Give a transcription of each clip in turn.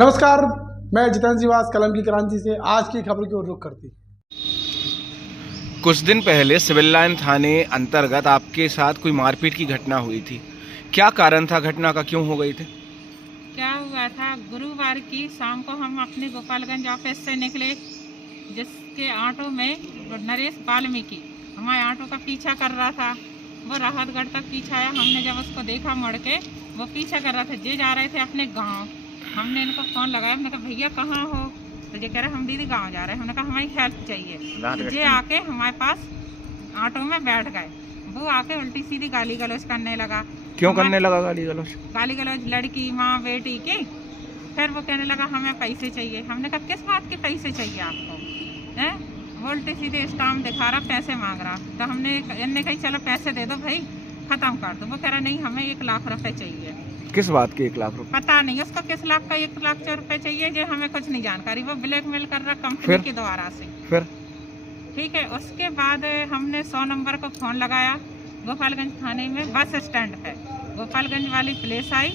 नमस्कार, मैं जितेंद्र जीवास कलम की क्रांति से आज की खबर की ओर रुख करती। कुछ दिन पहले सिविल लाइन थाने अंतर्गत आपके साथ कोई मारपीट की घटना हुई थी। क्या कारण था घटना का, क्यों हो गई थी? क्या हुआ था, गुरुवार की शाम को हम अपने गोपालगंज ऑफिस से निकले, जिसके ऑटो में नरेश वाल्मीकि हमारे ऑटो का पीछा कर रहा था। वो राहतगढ़ तक पीछा आया। हमने जब उसको देखा मुड़ के, वो पीछा कर रहा था। जे जा रहे थे अपने गांव। हमने इनको फ़ोन लगाया, हमने कहा भैया कहाँ हो? तो ये कह रहे हम दीदी गांव जा रहे हैं। हमने कहा हमारी हेल्प चाहिए। तो ये आके हमारे पास ऑटो में बैठ गए। वो आके उल्टी सीधी गाली गलौज करने लगा। क्यों करने लगा गाली गलौज? गाली गलौज लड़की माँ बेटी की। फिर वो कहने लगा हमें पैसे चाहिए। हमने कहा किस बात के पैसे चाहिए आपको? हैं? वो उल्टी सीधे स्टाम्प दिखा रहा, पैसे मांग रहा। तो हमने कही चलो पैसे दे दो भाई, ख़त्म कर दो। वो कह रहा नहीं हमें 1 लाख रुपए चाहिए। किस बात के 1 लाख रुपए? पता नहीं उसको किस लाख का 1 लाख रुपए चाहिए, जो हमें कुछ नहीं जानकारी। वो ब्लैकमेल कर रहा कंपनी के द्वारा से। फिर ठीक है, उसके बाद हमने 100 नंबर को फ़ोन लगाया। गोपालगंज थाने में बस स्टैंड है, गोपालगंज वाली पुलिस आई,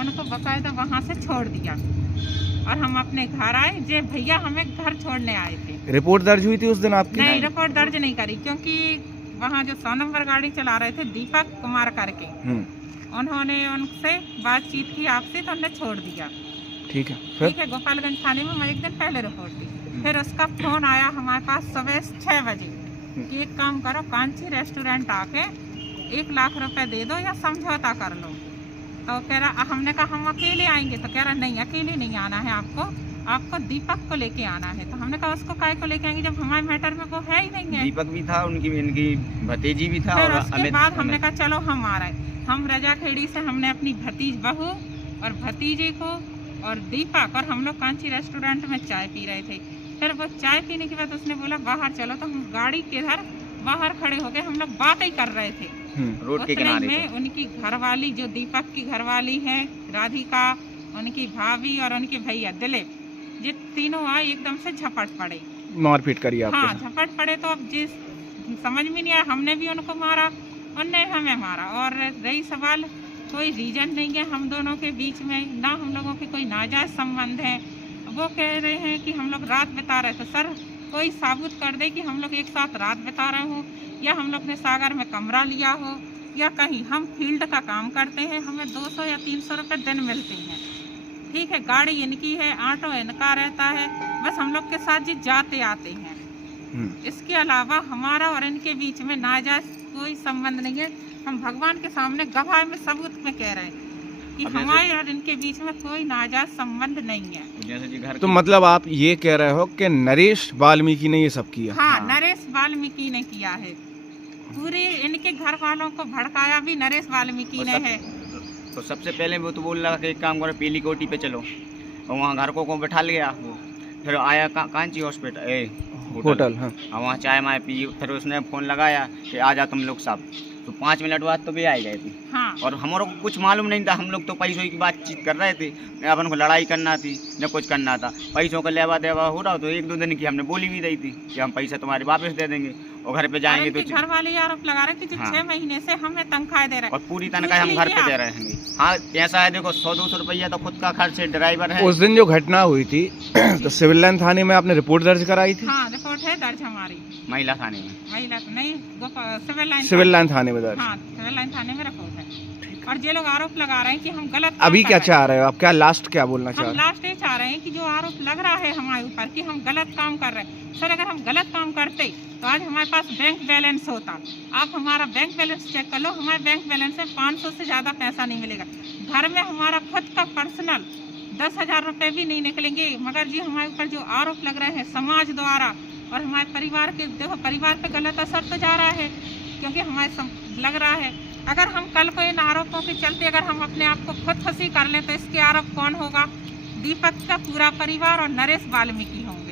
उनको बाकायदा वहाँ से छोड़ दिया और हम अपने घर आए। जे भैया हमें घर छोड़ने आए थे। रिपोर्ट दर्ज हुई थी उस दिन आपकी? नहीं, रिपोर्ट दर्ज नहीं करी, क्योंकि वहाँ जो 100 नंबर गाड़ी चला रहे थे दीपक कुमार करके, उन्होंने उनसे बातचीत की आपसे, तो हमने छोड़ दिया। ठीक है, ठीक है। गोपालगंज थाने में मैं 1 दिन पहले रिपोर्ट दी। फिर उसका फोन आया हमारे पास सुबह 6 बजे कि एक काम करो, कांची रेस्टोरेंट आके 1 लाख रुपए दे दो या समझौता कर लो। तो कह रहा, हमने कहा हम अकेले आएंगे। तो कह रहा नहीं अकेले नहीं आना है, आपको दीपक को लेके आना है। तो हमने कहा उसको काय को लेके आएंगे जब हमारे मैटर में वो है ही नहीं है। दीपक भी था, इनकी भतीजी भी था। फिर और उसके बाद हमने कहा चलो हम आ रहे। हम रजाखेड़ी से हमने अपनी बहू और भतीजे को और दीपक और हम लोग कांची रेस्टोरेंट में चाय पी रहे थे। फिर वो चाय पीने के बाद उसने बोला बाहर चलो। तो हम गाड़ी के इधर बाहर खड़े हो गए, हम लोग बातें ही कर रहे थे रोड के किनारे में। उनकी घरवाली जो दीपक की घरवाली है राधिका, उनकी भाभी और उनके भैया दिलीप, ये तीनों आए, एकदम से झपट पड़े, मारपीट करी आपके हाँ साथ? झपट पड़े। तो अब जिस समझ में नहीं आया, हमने भी उनको मारा, उनने हमें मारा। और रही सवाल, कोई रीजन नहीं है हम दोनों के बीच में, ना हम लोगों के कोई नाजायज संबंध है। वो कह रहे हैं कि हम लोग रात बिता रहे। तो सर कोई साबुत कर दे कि हम लोग एक साथ रात बिता रहे हो, या हम लोग ने सागर में कमरा लिया हो, या कहीं हम फील्ड का काम करते हैं, हमें 200 या 300 रुपये दिन मिलते हैं। ठीक है, गाड़ी इनकी है, ऑटो इनका रहता है, बस हम लोग के साथ जी जाते आते हैं। इसके अलावा हमारा और इनके बीच में नाजायज कोई संबंध नहीं है। हम भगवान के सामने गवाह में सबूत में कह रहे हैं कि हमारे और इनके बीच में कोई नाजायज संबंध नहीं है। तो मतलब आप ये कह रहे हो कि नरेश वाल्मीकि ने ये सब किया? हाँ, नरेश वाल्मीकि ने किया है। पूरे इनके घर वालों को भड़काया भी नरेश वाल्मीकि ने है। तो सबसे पहले वो तो बोल रहा कि एक काम करो, पीली कोठी पे चलो, और वहाँ घर को बैठा लिया। वो फिर आया कांची हॉस्पिटल होटल, हाँ, वहाँ चाय माय पी। फिर उसने फ़ोन लगाया कि आ जा तुम लोग सब। तो 5 मिनट बाद तो भी आ गए थे। हाँ। और हमारे को कुछ मालूम नहीं था, हम लोग तो पैसों की बातचीत कर रहे थे। न अपन को लड़ाई करना थी न कुछ करना था। पैसों का लेवा देवा हो रहा। तो 1-2 दिन की हमने बोली भी दी थी कि हम पैसा तुम्हारे वापस दे देंगे और घर पे जाएंगे। तो घर वाले आरोप लगा रहे थे कि 6 महीने से हमें तनख्वाह दे रहे हैं और पूरी तनख्वाह हम घर पे दे रहे हैं। हाँ, ऐसा है, देखो 100-200 रुपया तो खुद का खर्च है, ड्राइवर है। उस दिन जो घटना हुई थी तो सिविल लाइन थाने में आपने रिपोर्ट दर्ज कराई थी? हाँ, रिपोर्ट है दर्ज हमारी। महिला थाने में? महिला तो नहीं, सिविल लाइन थाने में दर्ज? हाँ, सिविल लाइन थाने में रिपोर्ट है। और ये लोग आरोप लगा रहे हैं कि हम गलत अभी क्या चाह रहे हो आप? क्या लास्ट क्या बोलना चाह हम रहे हो? लास्ट ये चाह रहे हैं कि जो आरोप लग रहा है हमारे ऊपर कि हम गलत काम कर रहे हैं। सर अगर हम गलत काम करते तो आज हमारे पास बैंक बैलेंस होता। आप हमारा बैंक बैलेंस चेक कर लो, हमारे बैंक बैलेंस में 500 से ज़्यादा पैसा नहीं मिलेगा। घर में हमारा खुद का पर्सनल 10,000 रुपये भी नहीं निकलेंगे। मगर जी हमारे ऊपर जो आरोप लग रहे हैं समाज द्वारा और हमारे परिवार के, देखो परिवार पे गलत असर तो जा रहा है, क्योंकि हमारे लग रहा है अगर हम कल को इन आरोपों के चलते अगर हम अपने आप को खुद फंसी कर लें तो इसके आरोप कौन होगा? दीपक का पूरा परिवार और नरेश वाल्मीकि होंगे।